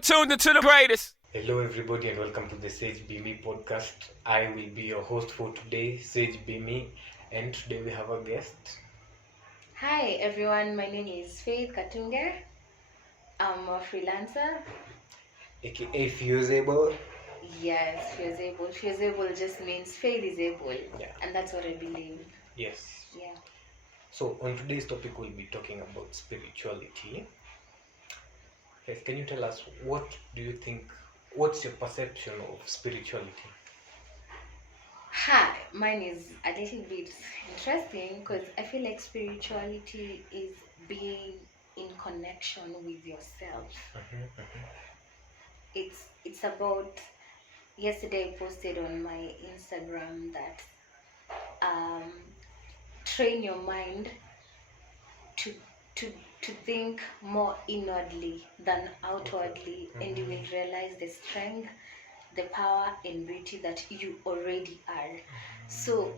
are tuned into the greatest. Hello, everybody, and welcome to the Sage Bimi podcast. I will be your host for today, Sage Bimi, and today we have a guest. Hi everyone, my name is Faith Katunge. I'm a freelancer. aka FiyozAble. Yes, FiyozAble. FiyozAble just means Faith is able. Yeah. And that's what I believe. Yes. Yeah. So, on today's topic, we'll be talking about spirituality. Yes, can you tell us what's your perception of spirituality? Hi, mine is a little bit interesting because I feel like spirituality is being in connection with yourself. It's about, yesterday I posted on my Instagram that train your mind to think more inwardly than outwardly, and you will realize the strength, the power and beauty that you already are. So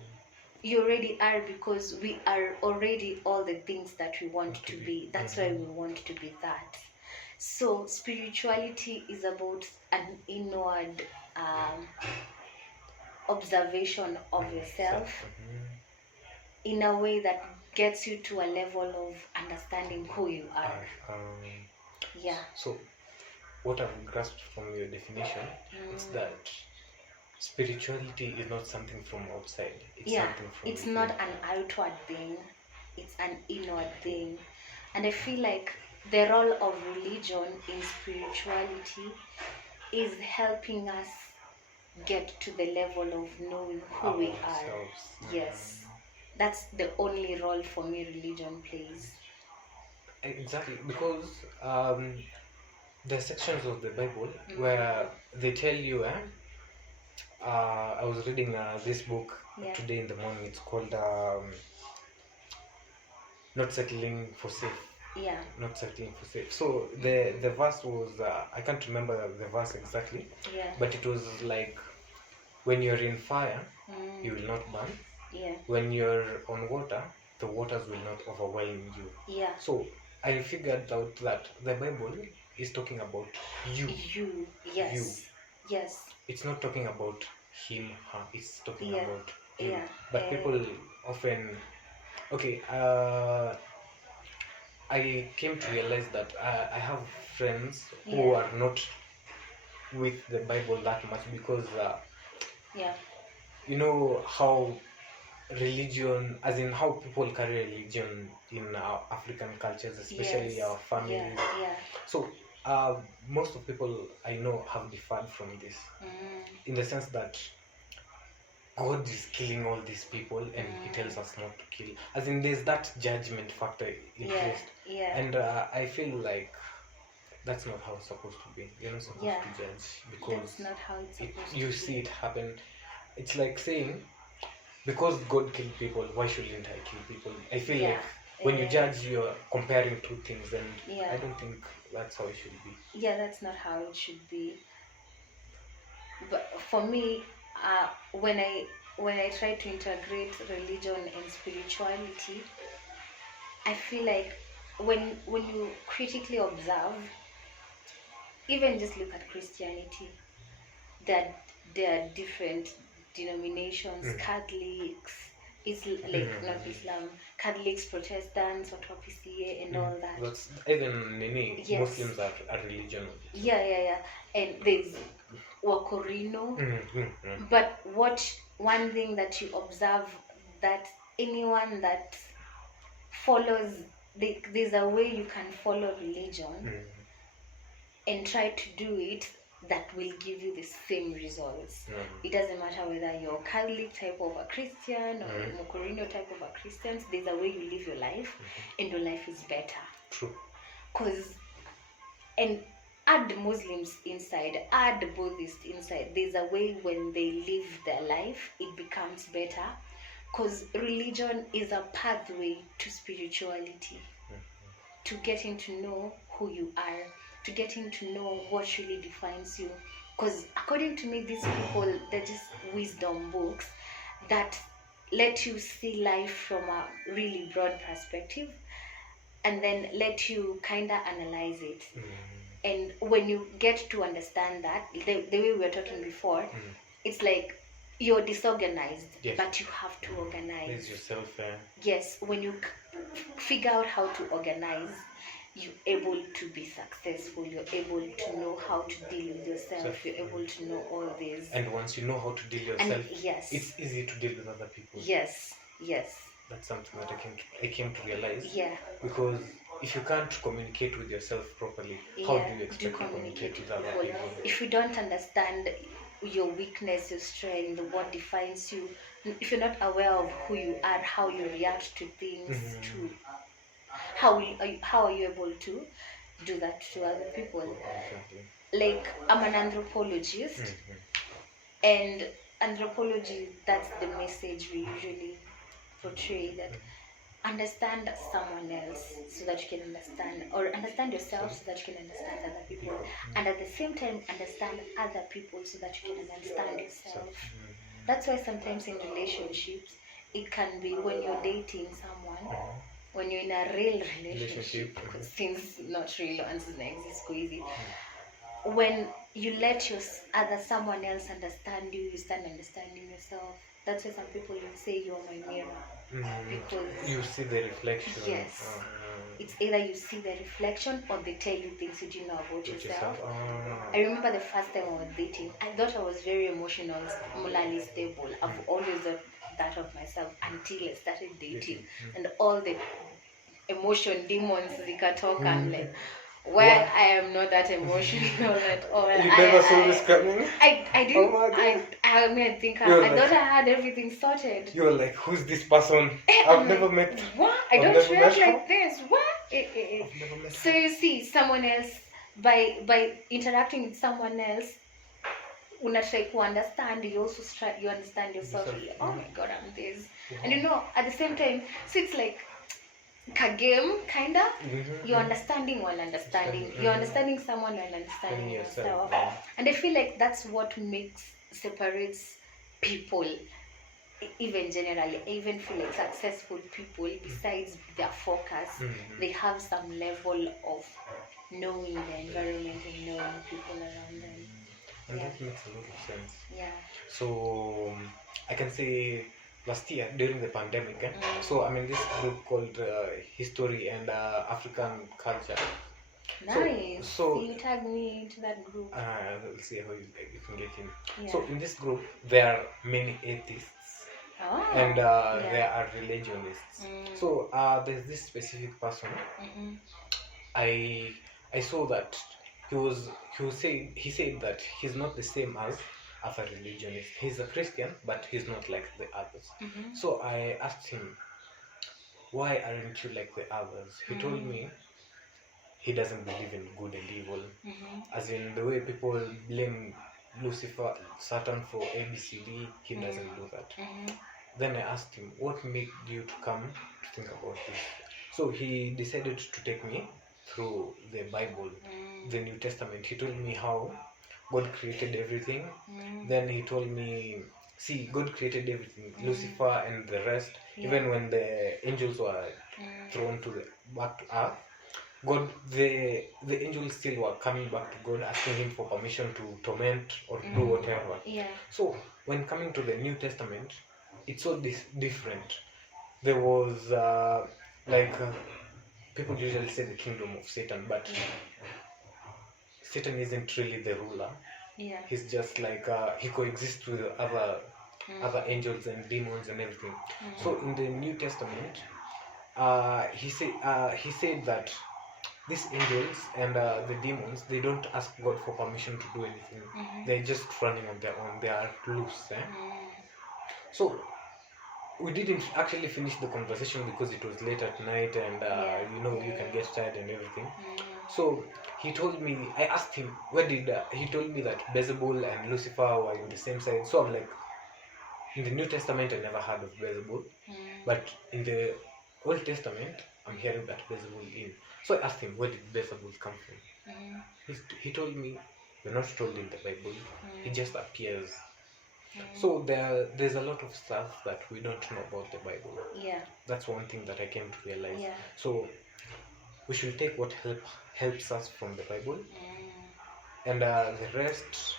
you already are, because we are already all the things that we want to be. That's why we want to be that. So spirituality is about an inward observation of yourself in a way that gets you to a level of understanding who you are. Yeah. So, what I've grasped from your definition is that spirituality is not something from outside. It's something from it's within. not an outward thing, it's an inward thing. And I feel like the role of religion in spirituality is helping us get to the level of knowing who we are. Ourselves. Yes. That's the only role for me religion plays. Exactly, because there are sections of the Bible where they tell you, I was reading this book today in the morning. It's called Not Settling for Safe. Yeah. Not Settling for Safe. So the verse was, I can't remember the verse exactly, but it was like, when you're in fire, you will not burn. Yeah. When you're on water, the waters will not overwhelm you. Yeah. So I figured out that the Bible is talking about you. You. Yes. You. Yes. It's not talking about him, her. It's talking about you. Yeah. But people often, I came to realize that I have friends who are not with the Bible that much, because you know how religion, as in how people carry religion in our African cultures, especially our families. So most of people I know have differed from this, in the sense that God is killing all these people and he tells us not to kill. As in, there's that judgment factor in place. And I feel like that's not how it's supposed to be. You're not supposed to judge, because that's not how it's supposed to you be. see it happen. It's like saying, because God killed people, why shouldn't I kill people? I feel like when you judge, you're comparing two things, and I don't think that's how it should be. Yeah, that's not how it should be. But for me, when I try to integrate religion and spirituality, I feel like when you critically observe, even just look at Christianity, that there are different denominations, Catholics, not Islam, Catholics, Protestants, Orthodoxy, and all that. That's, even Muslims are a religion. Yeah. And there's Wakorino. But one thing that you observe, that anyone that follows, there's a way you can follow religion and try to do it that will give you the same results. It doesn't matter whether you're Catholic type of a Christian or Mokorino type of a Christian. There's a way you live your life, and your life is better. True. And add Muslims inside, add Buddhists inside. There's a way when they live their life, it becomes better. Because religion is a pathway to spirituality, to getting to know who you are, to getting to know what really defines you. Because according to me, these people, they're just wisdom books that let you see life from a really broad perspective, and then let you kind of analyze it. And when you get to understand that, the way we were talking before, it's like you're disorganized, yes, but you have to organize. Raise yourself. Yes, when you figure out how to organize, you're able to be successful. You're able to know how to deal with yourself. You're able to know all this. And once you know how to deal yourself, and yes, it's easy to deal with other people. Yes, yes. That's something that I came to realize. Yeah. Because if you can't communicate with yourself properly, how do you expect to communicate with other people? If you don't understand your weakness, your strength, what defines you, if you're not aware of who you are, how you react to things, to how are you able to do that to other people? Exactly. Like, I'm an anthropologist, and anthropology, that's the message we usually portray, that understand someone else so that you can understand, or understand yourself so that you can understand other people, and at the same time understand other people so that you can understand yourself. That's why sometimes in relationships, it can be when you're dating someone, when you're in a real relationship, since not real ones doesn't exist crazy, when you let your someone else understand you, you start understanding yourself. That's why some people will say you're my mirror, because you see the reflection. Yes, it's either you see the reflection or they tell you things you didn't know about yourself. I remember the first time I was dating, I thought I was very emotionally stable. I've always thought that of myself until I started dating, and all the emotion demons zikatoka. I'm like, well, I am not that emotional at all. You never saw this coming? I didn't. Oh my God. I think I thought I had everything sorted. You were like, who's this person? I've never met. What? I don't react like this. What? So you see, someone else, by interacting with someone else, try to understand. You also you understand yourself. Like, oh my God, I'm this, and at the same time, so it's like a game, kinda. You're understanding while understanding. You're understanding someone while understanding yourself. And I feel like that's what separates people. Even generally, I even feel like successful people, besides their focus, they have some level of knowing the environment and knowing people around them. And that makes a lot of sense. Yeah. So I can say last year during the pandemic, so I'm in this group called History and African Culture. Nice. So you tag me into that group. We'll see how you can get in. Yeah. So in this group, there are many atheists, and there are religionists. So there's this specific person. I saw that he said that he's not the same as a religionist. He's a Christian, but he's not like the others. So I asked him, why aren't you like the others? He told me he doesn't believe in good and evil. As in the way people blame Lucifer, Satan for ABCD, he doesn't do that. Then I asked him, what made you to come to think about this? So he decided to take me through the Bible, the New Testament. He told me how God created everything. Then he told me, see, God created everything, Lucifer and the rest. Even when the angels were thrown back to earth, God, the angels still were coming back to God, asking him for permission to torment or do whatever. So when coming to the New Testament, it's all different. There was people usually say the kingdom of Satan, but Satan isn't really the ruler. He's just like he coexists with other angels and demons and everything. So in the New Testament, he said that these angels and the demons, they don't ask God for permission to do anything. They're just running on their own. They are loose. So we didn't actually finish the conversation because it was late at night, and you can get tired and everything. So he told me, I asked him, he told me that FiyozAble and Lucifer were in the same side. So I'm like, in the New Testament I never heard of FiyozAble, but in the Old Testament I'm hearing that FiyozAble in. So I asked him, where did FiyozAble come from? He told me, we're not told in the Bible, it just appears. So there's a lot of stuff that we don't know about the Bible. That's one thing that I came to realize. So we should take what helps us from the Bible, and the rest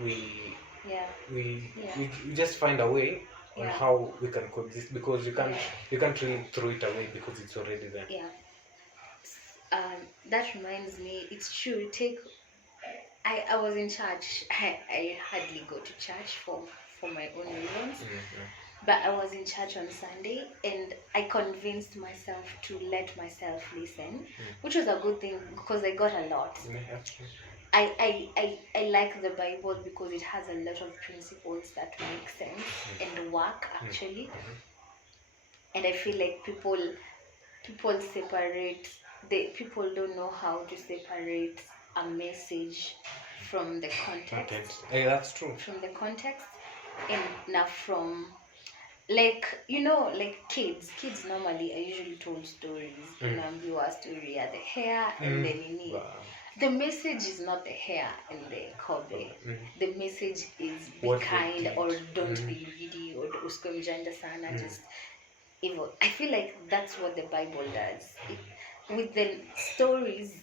we Yeah. we, Yeah. we just find a way on Yeah. how we can coexist, because Yeah. you can't really throw it away because it's already there. Yeah. That reminds me, it's true. I was in church. I hardly go to church for my own reasons. Mm-hmm. But I was in church on Sunday, and I convinced myself to let myself listen, which was a good thing because I got a lot. I like the Bible because it has a lot of principles that make sense and work actually. And I feel like people separate, people don't know how to separate a message from the context. Hey, that's true. From the context, and now from, like, like kids normally are usually told stories. Unaambiwa story ya the hair and the nini. Wow. The message is not the hair and the kobe. The message is be What kind, or don't be greedy, or usikwe mjanja sana, just evil. I feel like that's what the Bible does. With the stories,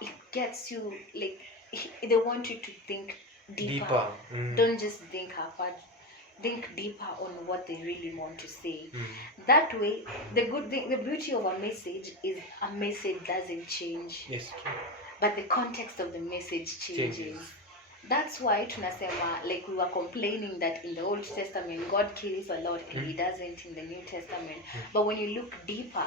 it gets you, like, they want you to think deeper. Don't just think apart. Think deeper on what they really want to say. That way, the good thing, the beauty of a message is a message doesn't change. Yes, true. But the context of the message changes. That's why tunasema, like we were complaining that in the Old Testament God kills a lot and he doesn't in the New Testament. But when you look deeper,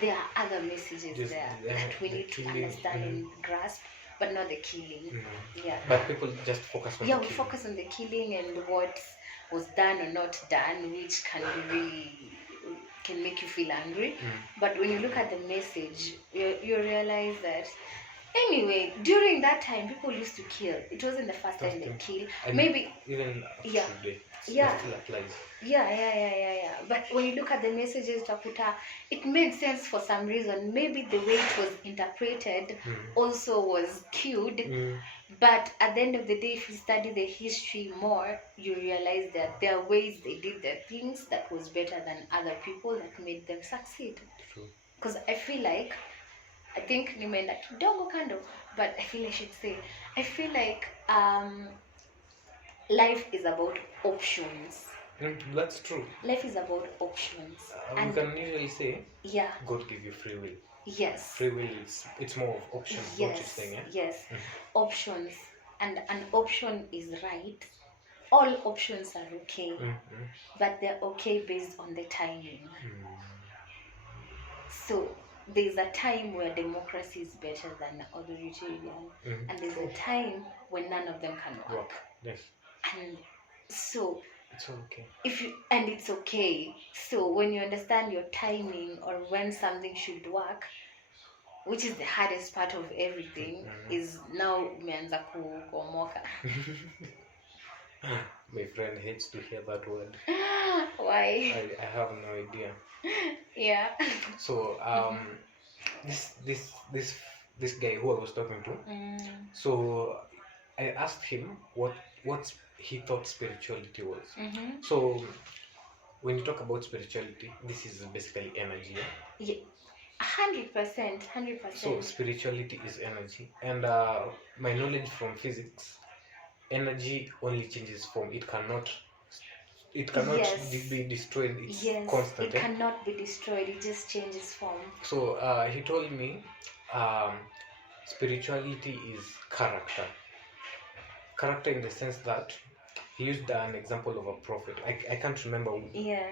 there are other messages there that we need to understand and grasp, but not the killing. Yeah. But people just focus on the killing. We focus on the killing and what was done or not done, which can be really, can make you feel angry. But when you look at the message, you realize that anyway, during that time, people used to kill. It wasn't the first time they killed. Maybe even today, yeah, still applies. Yeah. But when you look at the messages, Takuta, it made sense for some reason. Maybe the way it was interpreted also was cued. But at the end of the day, if you study the history more, you realize that there are ways they did their things that was better than other people that made them succeed. True. Because I feel like, I think nimeenda kidogo kando, but I feel I should say, I feel like life is about options. That's true. Life is about options. And we can usually say, yeah, God gave you free will. Yes. Free will it's more of options. Yes. What you're saying, yeah? Yes. Options, and an option is right. All options are okay, but they're okay based on the timing. So there's a time where democracy is better than authoritarian, and there's a time when none of them can work. Yes. And so it's okay. It's okay. So when you understand your timing or when something should work, which is the hardest part of everything, is now umeanza kuomoka. My friend hates to hear that word. Why? I have no idea. Yeah. So this guy who I was talking to, so I asked him what he thought spirituality was. So when you talk about spirituality, this is basically energy. Yeah. 100%. So spirituality is energy, and my knowledge from physics, energy only changes form. It cannot be destroyed. It's constant. It cannot be destroyed. It just changes form. So he told me spirituality is character. Character in the sense that he used an example of a prophet. I can't remember. Yeah.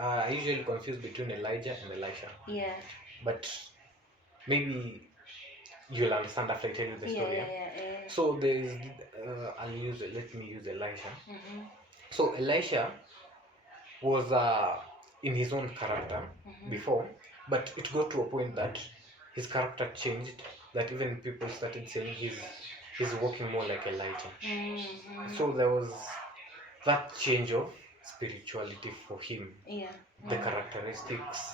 I usually confuse between Elijah and Elisha. Yeah. But maybe you'll understand after I tell you the story. Yeah. So there is, let me use Elisha. So Elisha was in his own character before, but it got to a point that his character changed, that even people started saying he's walking more like Elijah. So there was that change of spirituality for him. Yeah. The characteristics,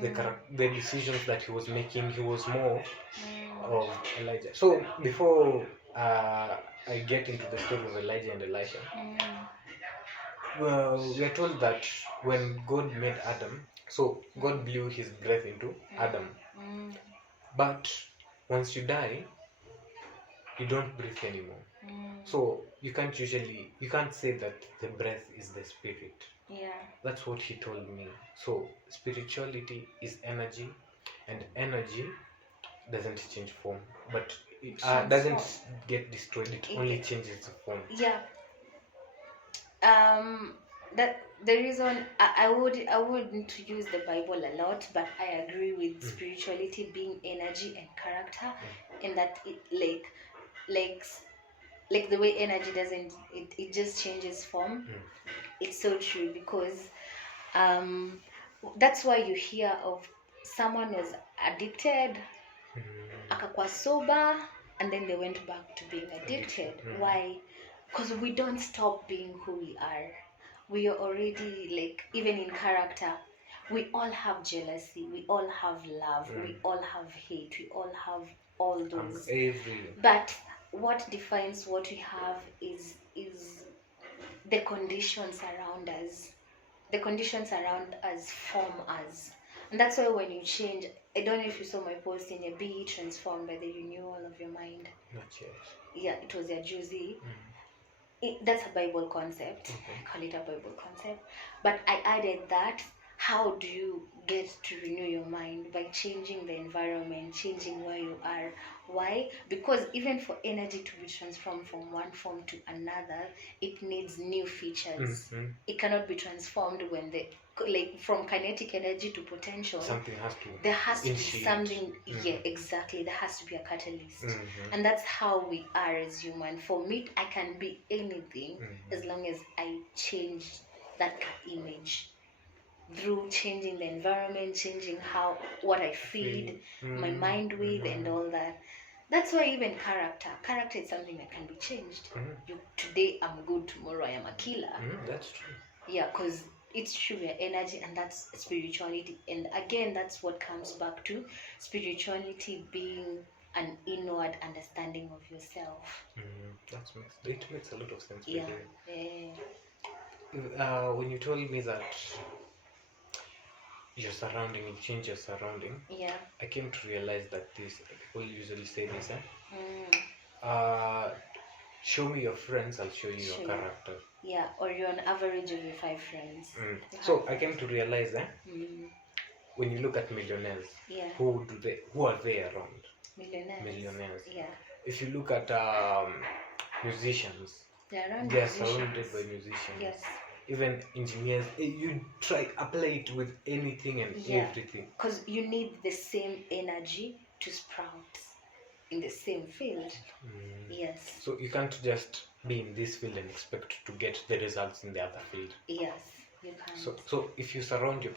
the decisions that he was making, he was more of Elijah. So before I get into the story of Elijah and Elisha, well, we are told that when God made Adam, so God blew his breath into Adam. But once you die, you don't breathe anymore. So you can't say that the breath is the spirit. Yeah. That's what he told me. So spirituality is energy, and energy doesn't change form, but it doesn't get destroyed. It only changes the form. Yeah. That the reason I wouldn't use the Bible a lot, but I agree with spirituality being energy and character, and that it like like the way energy doesn't, it just changes form. It's so true, because that's why you hear of someone was addicted, akakuwa sober, and then they went back to being addicted. Why? Because we don't stop being who we are. We are already, like, even in character, we all have jealousy, we all have love, we all have hate, we all have all those. But what defines what we have is the conditions around us. The conditions around us form us. And that's why when you change, I don't know if you saw my post in a Be Transformed by the Renewal of Your Mind. Not yet. Yeah, it was a Juicy. That's a Bible concept. I call it a Bible concept. But I added that, how do you get to renew your mind? By changing the environment, changing where you are. Why? Because even for energy to be transformed from one form to another, it needs new features. It cannot be transformed when from kinetic energy to potential. There has to be something. Yeah, exactly. There has to be a catalyst. And that's how we are as human. For me, I can be anything as long as I change that image through changing the environment, changing what I feed my mind with, and all that. That's why even character is something that can be changed. Today I'm good, tomorrow I am a killer. That's true. Yeah, because it's true, we are energy, and that's spirituality. And again, that's what comes back to spirituality being an inward understanding of yourself. It makes a lot of sense. Yeah. When you told me that your surrounding, you change your surrounding, I came to realize that people usually say this, show me your friends, I'll show you your character. Yeah, or you're on average of your 5 friends. So I came to realize when you look at millionaires, who are they around? Millionaires. Yeah. If you look at musicians, they are surrounded by musicians. Yes. Even engineers, you apply it with anything and everything. Because you need the same energy to sprout in the same field. Yes. So you can't just be in this field and expect to get the results in the other field. Yes, you can't. So if you surround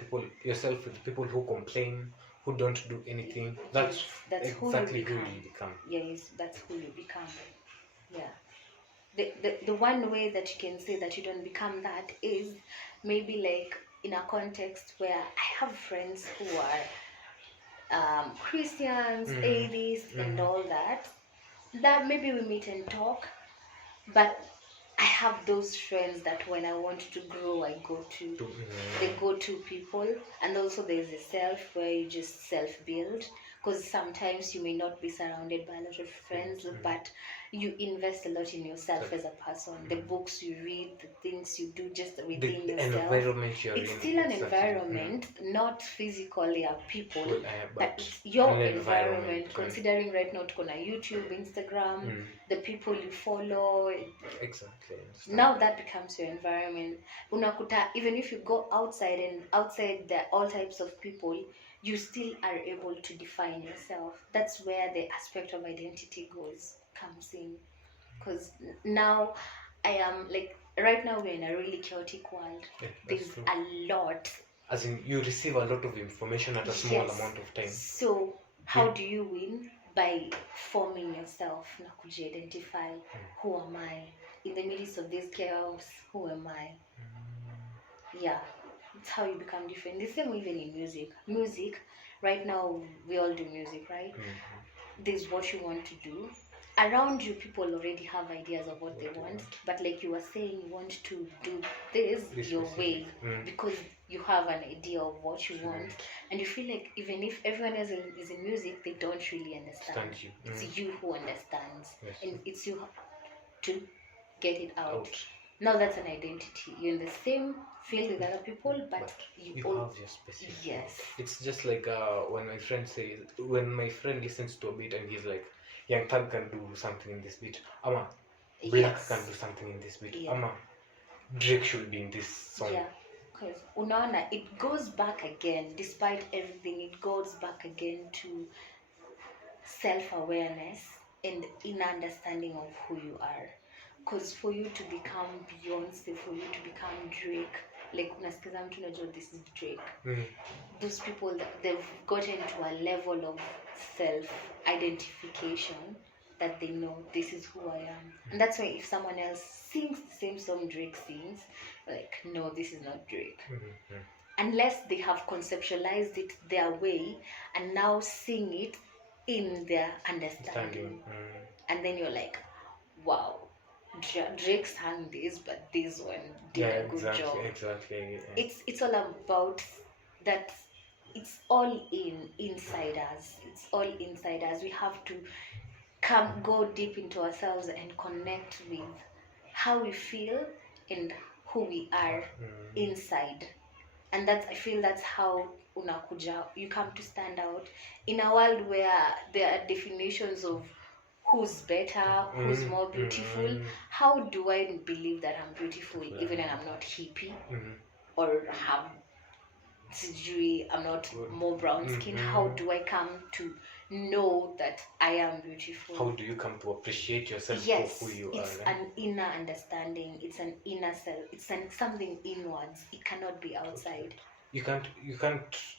yourself with people who complain, who don't do anything, that's exactly who you become. Yes, that's who you become. Yeah. The one way that you can say that you don't become that is maybe like in a context where I have friends who are Christians, atheists, and all that maybe we meet and talk, but I have those friends that when I want to grow, I go to the go-to people. And also there's a self where you just self-build, because sometimes you may not be surrounded by a lot of friends, but you invest a lot in yourself as a person. The books you read, the things you do just within yourself. Environment you're it's in, still an environment, not physically a people, but it's your environment. Considering right now tuko na YouTube, Instagram, the people you follow. Exactly. Now that becomes your environment. Unakuta, even if you go outside and outside there are all types of people, you still are able to define yourself. That's where the aspect of identity comes in. Because now I am like, right now we're in a really chaotic world. There's a lot. As in, you receive a lot of information at a small amount of time. So how do you win? By forming yourself. Na kuji-identify. Who am I? In the midst of this chaos, who am I? Yeah. It's how you become different. The same even in music. Music, right now we all do music, right? This is what you want to do. around you people already have ideas of what they want, but like you were saying, you want to do this your way because you have an idea of what you want, and you feel like even if everyone else is in music, they don't really understand you. It's you who understands, and it's you to get it out. Now that's an identity. You're in the same field with other people, but you have your specific. Yes. It's just like when my friend listens to a beat and he's like, Young Thug can do something in this beat. Ama Black can do something in this beat. Ama Drake should be in this song. Yeah. Because unaona, it goes back again, despite everything, it goes back again to self-awareness and inner understanding of who you are. Because for you to become Beyonce, for you to become Drake, like unasikiza mtu unajua this is Drake, those people, they've gotten to a level of self-identification that they know this is who I am. And that's why if someone else sings the same song Drake sings, like, no, this is not Drake. Unless they have conceptualized it their way and now sing it in their understanding. And then you're like, wow, Drake sang this, but this one did a good job. Exactly. Yeah. It's all about that. It's all inside us. It's all inside us. We have to go deep into ourselves and connect with how we feel and who we are inside. And I feel that's how unakuja, you come to stand out in a world where there are definitions of who's better, who's more beautiful. How do I believe that I'm beautiful even when I'm not hippie or have I'm not more brown skin? How do I come to know that I am beautiful? How do you come to appreciate yourself for who you are? It's an inner understanding. It's an inner self. It's something inwards. It cannot be outside. You can't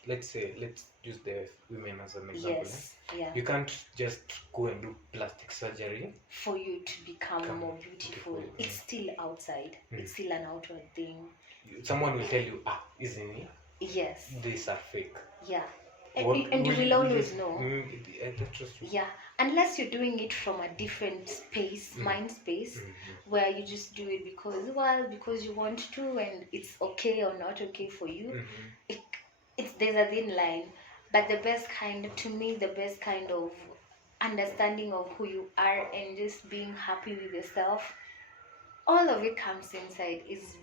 let's use the women as an example. Yes. Yeah. You can't just go and do plastic surgery for you to become more beautiful. It's still outside. It's still an outward thing. Someone will tell you, isn't it? Yes. These are fake. Yeah. And you will always know. Yeah. Unless you're doing it from a different space, mind space, where you just do it because you want to, and it's okay or not okay for you. There's a thin line. But the best kind of understanding of who you are and just being happy with yourself, all of it comes inside, is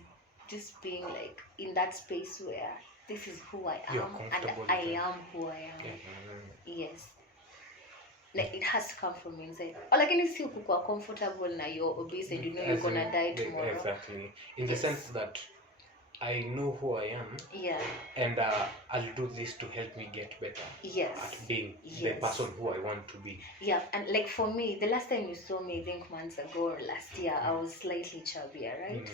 just being like in that space where this is who I am and I am who I am. Yes. Like it has to come from inside. Or like any still are comfortable now you're obese and you know you're gonna die tomorrow. Exactly. In the sense that I know who I am. Yeah. And I'll do this to help me get better. Yes. At being the person who I want to be. Yeah. And like for me, the last time you saw me, I think months ago or last year, I was slightly chubbier, right?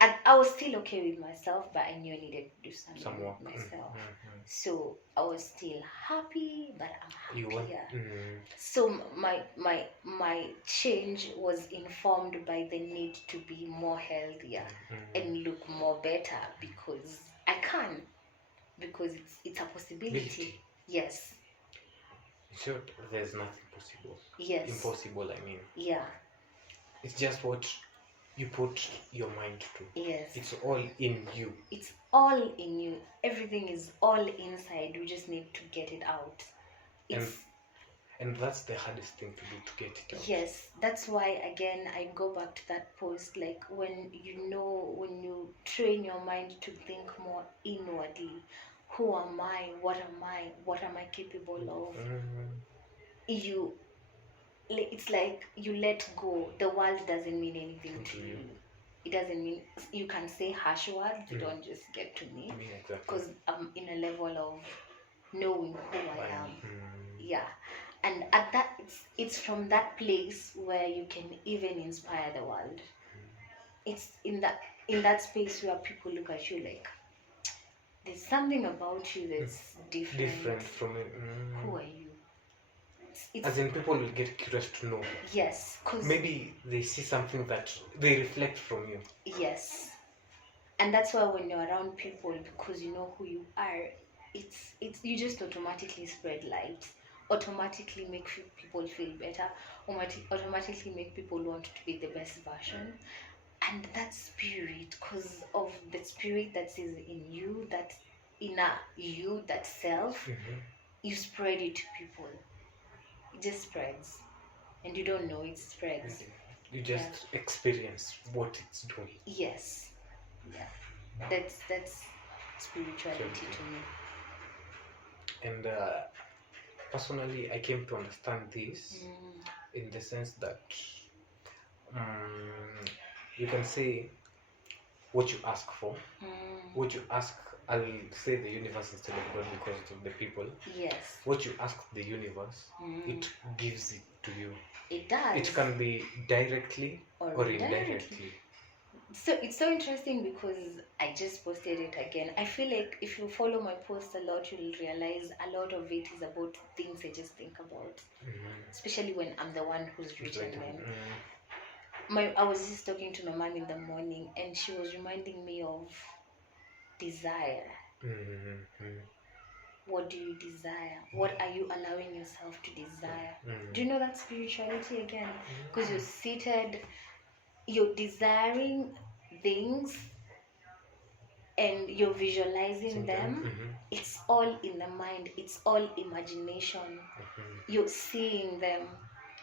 And I was still okay with myself, but I knew I needed to do something with myself. So I was still happy, but I'm happier. So my change was informed by the need to be more healthier and look more better because I can, because it's a possibility. Yes. Sure, there's nothing possible. Yes. Impossible, I mean. Yeah. It's just what you put your mind to. Yes. It's all in you. It's all in you. Everything is all inside. We just need to get it out. And that's the hardest thing to do, to get it out. Yes. That's why, again, I go back to that post. Like, when you train your mind to think more inwardly, who am I? What am I capable of? It's like you let go. The world doesn't mean anything to you. It doesn't mean you can say harsh words. You don't just get to me because I'm in a level of knowing who I am. Yeah, and at that, it's from that place where you can even inspire the world. It's in that space where people look at you like, there's something about you that's different from it. Who are you? As in, people will get curious to know. Yes, because maybe they see something that they reflect from you. Yes, and that's why when you're around people, because you know who you are, it's you just automatically spread light. automatically make people feel better, automatically make people want to be the best version. And that spirit, because of the spirit that is in you, that inner you, that self, you spread it to people. It just spreads, and you don't know it spreads. You just experience what it's doing. Yes, yeah, that's spirituality to me. And personally, I came to understand this in the sense that you can say what you ask for, what you ask. I'll say the universe instead of God because of the people. Yes. What you ask the universe, it gives it to you. It does. It can be directly or indirectly. So it's so interesting because I just posted it again. I feel like if you follow my posts a lot, you'll realize a lot of it is about things I just think about. Especially when I'm the one who's written them. I was just talking to my mom in the morning, and she was reminding me of desire. What do you desire? What are you allowing yourself to desire? Do you know that spirituality again? Because you're seated, you're desiring things, and you're visualizing them. It's all in the mind. It's all imagination. You're seeing them.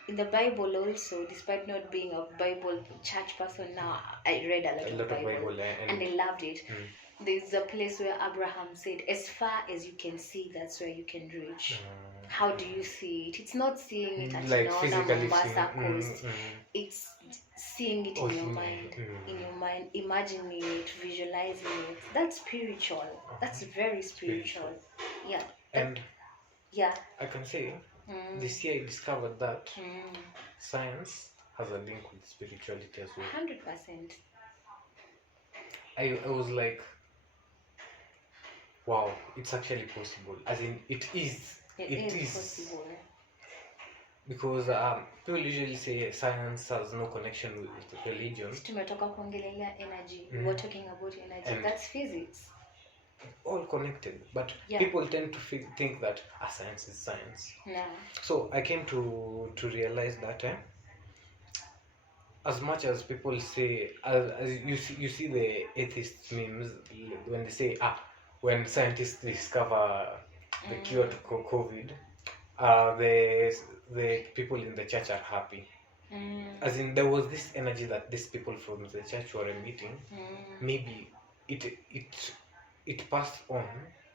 In the Bible also, despite not being a Bible church person now, I read a lot of Bible and I loved it. There's a place where Abraham said, as far as you can see, that's where you can reach. How do you see it? It's not seeing it at like Mombasa coast. It's seeing it in your mind. In your mind, imagining it, visualizing it. That's spiritual. That's very spiritual. Yeah. And yeah, I can say this year I discovered that science has a link with spirituality as well. 100%. I was like, wow, it's actually possible. As in, it is. It is possible. Because people usually say science has no connection with religion. Tumetoka kuongelea energy. We were talking about energy. And that's physics. All connected, but people tend to think that science is science. Yeah. So I came to realize that as much as people say, as you see the atheist memes when they say when scientists discover the cure to COVID, the people in the church are happy. As in, there was this energy that these people from the church were emitting. Maybe it passed on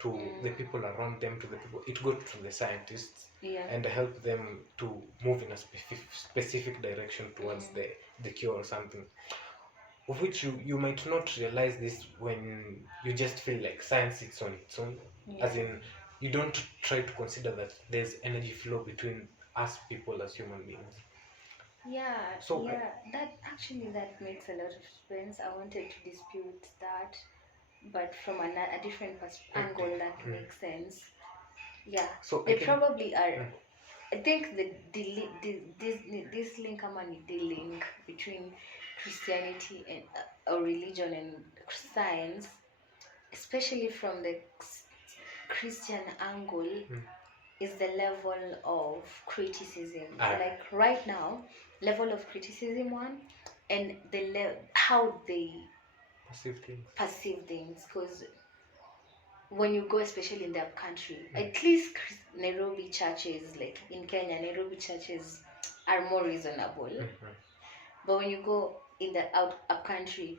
to the people around them, to the people. It got to the scientists and helped them to move in a specific direction towards the cure or something. Of which you might not realize this when you just feel like science is on its own. As in, you don't try to consider that there's energy flow between us people as human beings. So that makes a lot of sense. I wanted to dispute that, but from a different angle that makes sense. Yeah. So they probably are. I think this link between Christianity and or religion and science, especially from the Christian angle, is the level of criticism. Like right now, level of criticism and the how they perceive things. Because when you go, especially in their country, at least Nairobi churches, like in Kenya, Nairobi churches are more reasonable. But when you go in the up country,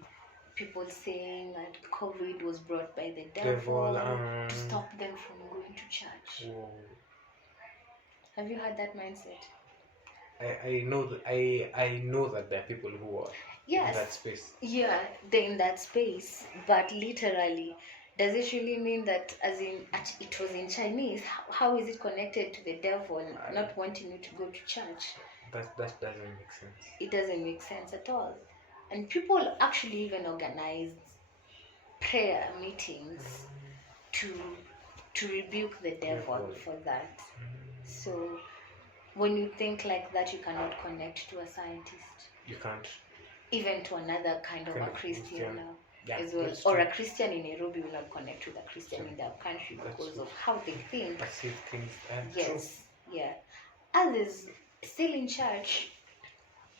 people saying that COVID was brought by the devil to stop them from going to church. Whoa. Have you heard that mindset? I know that I know that there are people who are in that space. Yeah, they're in that space, but literally, does it really mean that, as in it was in Chinese? How is it connected to the devil not wanting you to go to church? That doesn't make sense. It doesn't make sense at all. And people actually even organize prayer meetings to rebuke the devil for that. So when you think like that, you cannot connect to a scientist. You can't. Even to another kind of a Christian as well. Or a Christian in Nairobi will not connect to the Christian in their country because of how they think. Perceive things. Yes. Yeah. Others still in church,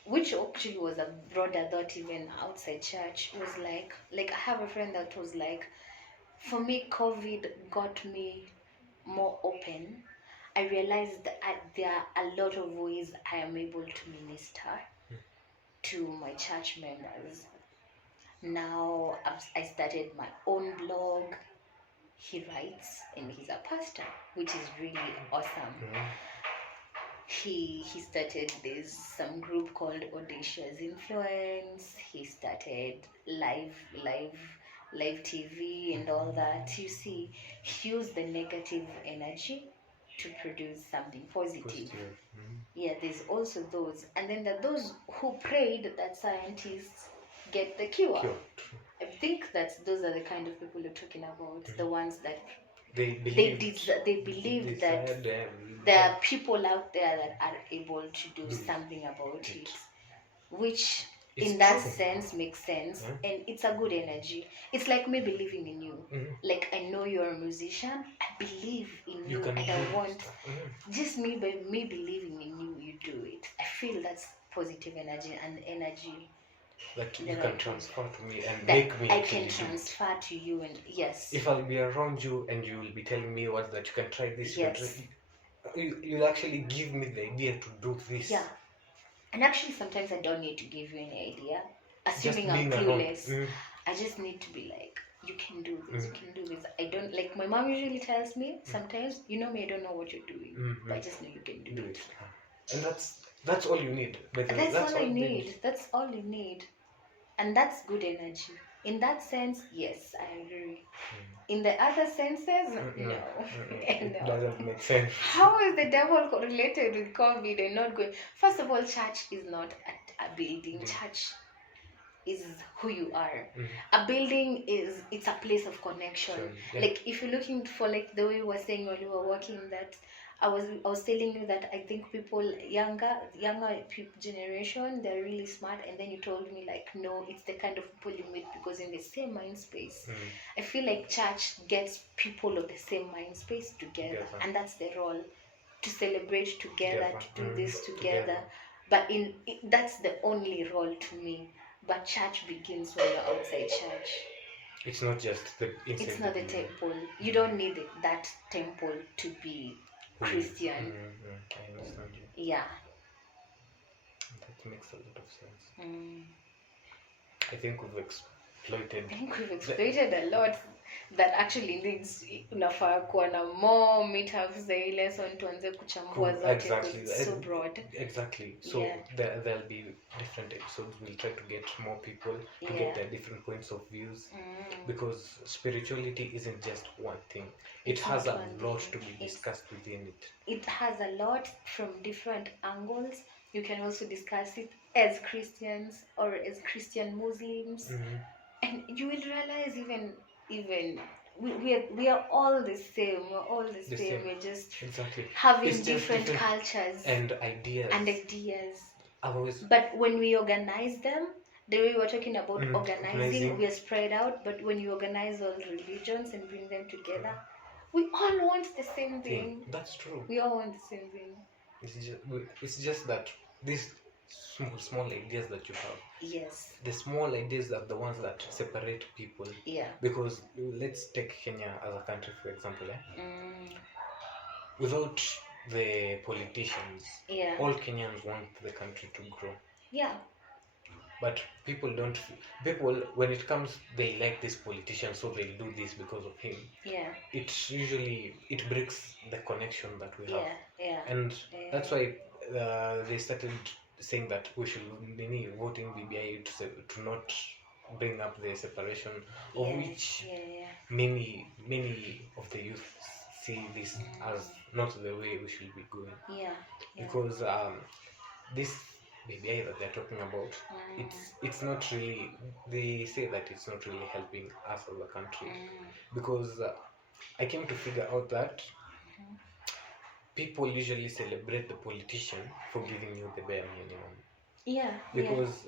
which actually was a broader thought even outside church, was like I have a friend that was like, for me, COVID got me more open. I realized that there are a lot of ways I am able to minister to my church members. Now I started my own blog. He writes and he's a pastor, which is really awesome. He started this some group called Audacious Influence. He started live TV and all that. You see, he used the negative energy to produce something positive. Yeah, there's also those, and then there are those who prayed that scientists get the cure. I think that those are the kind of people you're talking about. The ones that they believe that there are people out there that are able to do something about it, which it's in that true. Sense makes sense. And it's a good energy. It's like me believing in you. Like, I know you're a musician, I believe in you, and I want just me by me believing in you, you do it. I feel that's positive energy, and energy that you can transfer to me and that make me I can transfer to you. And yes, if I'll be around you and you will be telling me what that you can try this, yes, you'll actually give me the idea to do this. Yeah. And actually sometimes I don't need to give you any idea, assuming I'm clueless. I just need to be like, you can do this, you can do this. I don't, like, my mom usually tells me sometimes, you know me, I don't know what you're doing, but I just know you can do it. And that's all you need. That's all I need. That's all you need. And that's good energy. In that sense, yes, I agree. In the other senses, no. It doesn't make sense. How is the devil correlated with COVID and not going? First of all, church is not a building. Church is who you are. A building it's a place of connection. Sure. Yeah. Like, if you're looking for, like the way we were saying when we were working, that I was telling you that I think people younger generation, they're really smart, and then you told me like, no, it's the kind of people you meet because in the same mind space. I feel like church gets people of the same mind space together, and that's the role, to celebrate together, to do this together. But that's the only role to me. But church begins when you're outside church. It's not just the inside. It's not the temple. You don't need that temple to be Christian. I understand you. Yeah. That makes a lot of sense. I think we've exploited a lot that actually needs, unafaa kuwa na more meetups za ile, so tuanze kuchambua zote. Exactly. It's so broad. Exactly. So there'll be different episodes. We'll try to get more people to get their different points of views, because spirituality isn't just one thing. It has a lot to be discussed within it. It has a lot from different angles. You can also discuss it as Christians or as Christian Muslims, and you will realize even we are all the same. We're all the same. We're just having different cultures and ideas. But when we organize them, the way we were talking about organizing, we are spread out. But when you organize all religions and bring them together, we all want the same thing. That's true. We all want the same thing. It's just that these small ideas that you have. Yes. The small ideas are the ones that separate people. Yeah. Because let's take Kenya as a country, for example. Without the politicians, all Kenyans want the country to grow. Yeah. But people, when it comes, they like this politician, so they'll do this because of him. Yeah. It breaks the connection that we have. Yeah. And that's why they started saying that we should be voting BBI to not bring up the separation, of which many of the youth see this as not the way we should be going. Yeah. Because this BBI that they're talking about, it's not really, they say that it's not really helping us as a country. Because I came to figure out that people usually celebrate the politician for giving you the bare minimum. Yeah. Because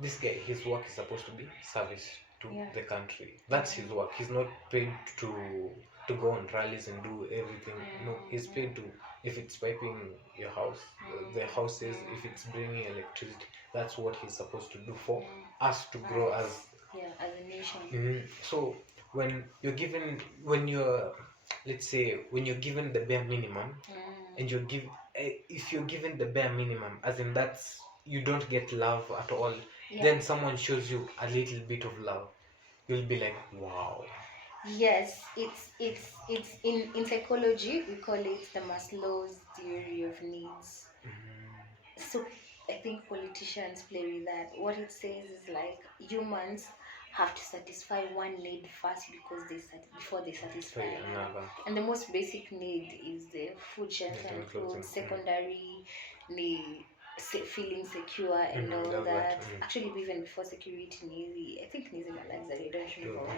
this guy, his work is supposed to be service to the country. That's his work. He's not paid to to go on rallies and do everything. No, he's paid to, if it's piping your house, the houses, if it's bringing electricity, that's what he's supposed to do for us to grow as a nation. So when you're let's say when you're given the bare minimum, and if you're given the bare minimum, as in that's, you don't get love at all, then someone shows you a little bit of love, you'll be like, wow. Yes, it's in psychology we call it the Maslow's theory of needs. So I think politicians play with that. What it says is like humans have to satisfy one need first before they satisfy another. And the most basic need is the food, shelter, and clothes. Secondary need, feeling secure and all that. Actually, even before security needs, I think needs in a luxury. I don't remember.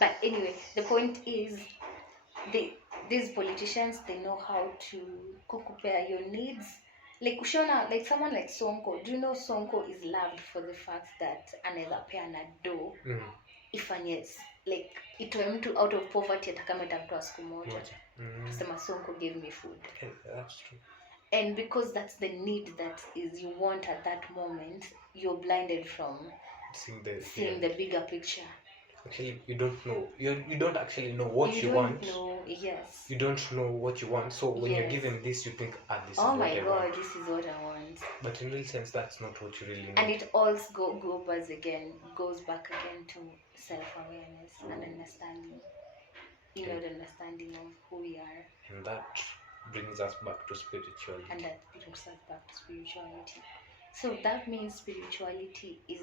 But anyway, the point is, these politicians, they know how to compare your needs. Like Ushona, like someone like Sonko. Do you know Sonko is loved for the fact that anaweza peana do ifanye like itoe mtu out of poverty hata kama itamtoa siku moja. Kusema Sonko gave me food. That's true. And because that's the need that is you want at that moment, you're blinded from seeing the bigger picture. Actually, you don't know. You don't actually know what you want. Yes. You don't know what you want. So when you're given this, you think, this is what I want. Oh my God, this is what I want. But in real sense, that's not what you really need. And it all goes back again to self-awareness and understanding. Inward understanding of who we are. And that brings us back to spirituality. So that means spirituality is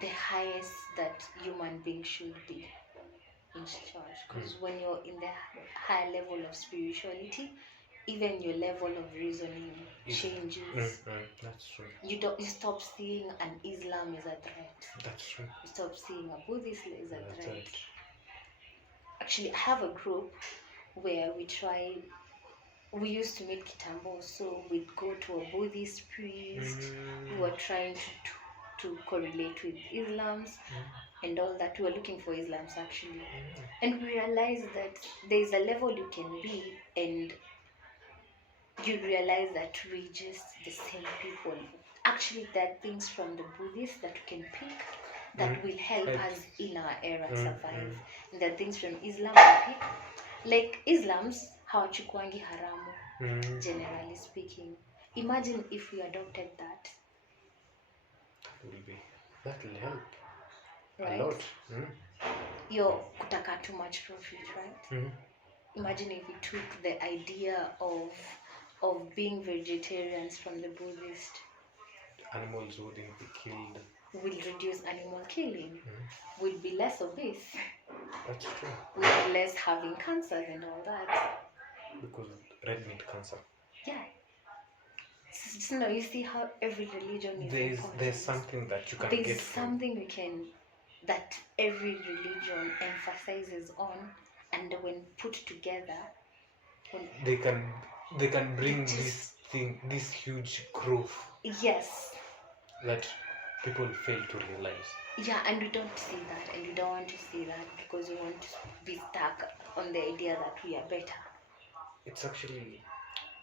the highest that human being should be in church, because when you're in the high level of spirituality, even your level of reasoning changes. That's true. You stop seeing an Islam as a threat. That's true. You stop seeing a Buddhist as a threat. Actually, I have a group where we used to meet kitambo, so we'd go to a Buddhist priest who were trying to correlate with Islams and all that. We were looking for Islams actually. And we realized that there's a level you can be and you realize that we're just the same people. Actually, there are things from the Buddhists that we can pick that will help us in our era survive. And there are things from Islam we pick. Like Islams, hawachukwangi haramu, generally speaking. Imagine if we adopted that. That will help. Right? A lot. You're kutaka too much profit, right? Imagine if we took the idea of being vegetarians from the Buddhist. Animals wouldn't be killed. We'll reduce animal killing. We'll be less obese. That's true. We'll be less having cancers and all that. Because of red meat cancer. Yeah. So now you see how every religion is important. There's something that you can get. There's something that every religion emphasizes on, and when put together, they can bring this huge growth. Yes. That people fail to realize. Yeah, and we don't see that, and we don't want to see that because we want to be stuck on the idea that we are better. It's actually,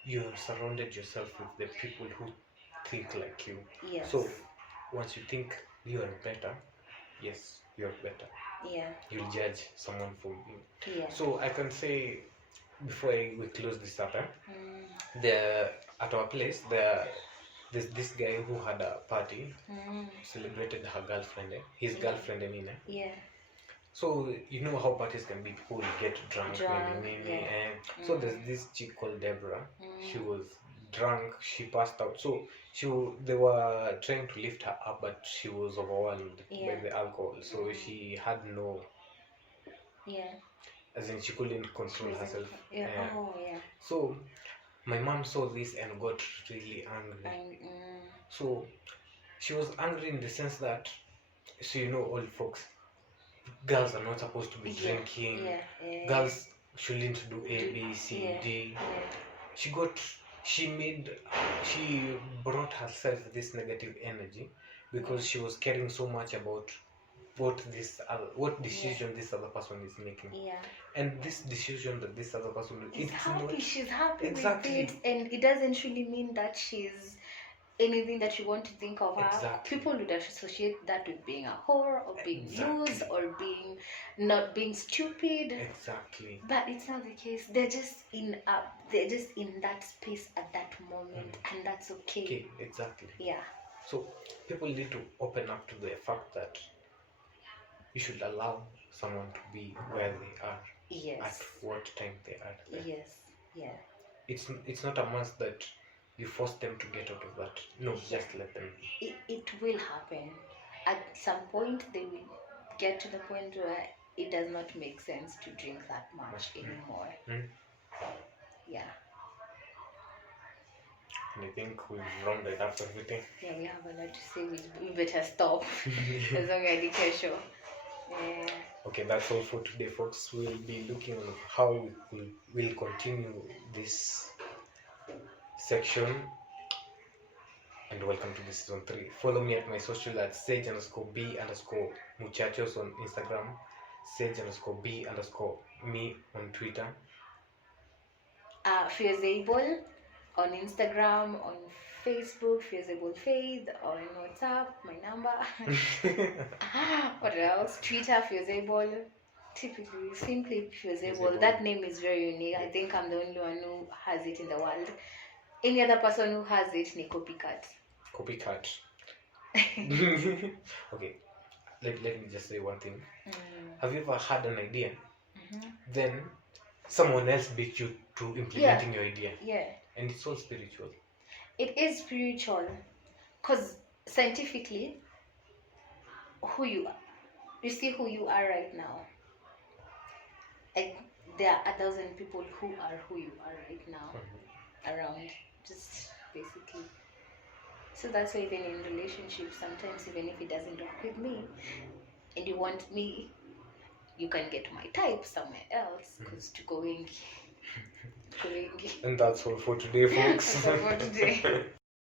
you have surrounded yourself with the people who think like you. Yes. So once you think you are better, yes, you're better. Yeah. You'll judge someone from you. Yeah. So I can say, before we close this up, at our place, there's this guy who had a party, celebrated her girlfriend, his girlfriend, I mean. Yeah. So you know how parties can be, people will get drunk. So there's this chick called Deborah. She was drunk, she passed out. So they were trying to lift her up, but she was overwhelmed by the alcohol. So she had no, as in she couldn't control herself. So my mom saw this and got really angry. So she was angry in the sense that, so you know, old folks, girls are not supposed to be drinking. Girls shouldn't do A, B, C, D. She brought herself this negative energy because she was caring so much about what decision this other person is making. Yeah. And this decision that this other person Is it's happy. not She's happy exactly with it, and it doesn't really mean that she's anything that you want to think of her. Exactly. People would associate that with being a whore or being Exactly. loose or being not being stupid. Exactly. But it's not the case. They're just in that space at that moment, and that's okay. Okay, exactly. Yeah. So people need to open up to the fact that you should allow someone to be where they are. Yes. At what time they are there. Yes. Yeah. It's not a must that you force them to get out of that. No, just let them be. It will happen. At some point, they will get to the point where it does not make sense to drink that much anymore. Yeah. And I think we've rounded up everything. Yeah, we have a lot to say. We better stop. As long as I show. Yeah. Okay, that's all for today, folks. We'll be looking on how we'll continue this section. And welcome to the season 3. Follow me at my social at sage_b_muchachos on Instagram, sage_b_me on Twitter. FiyozAble on Instagram, on Facebook, FiyozAble Faith, on WhatsApp, my number. What else? Twitter, FiyozAble. Typically, simply FiyozAble. That name is very unique. I think I'm the only one who has it in the world. Any other person who has it, ni copycat. Copycat. Okay, let me just say one thing. Have you ever had an idea? Then someone else beat you to implementing your idea. Yeah. And it's all spiritual. It is spiritual. Because scientifically, you see who you are right now. Like, there are 1,000 people who are who you are right now around. Just basically. So that's why even in relationships, sometimes even if it doesn't work with me and you want me, you can get my type somewhere else because to go in. And that's all for today, folks. That's all for today.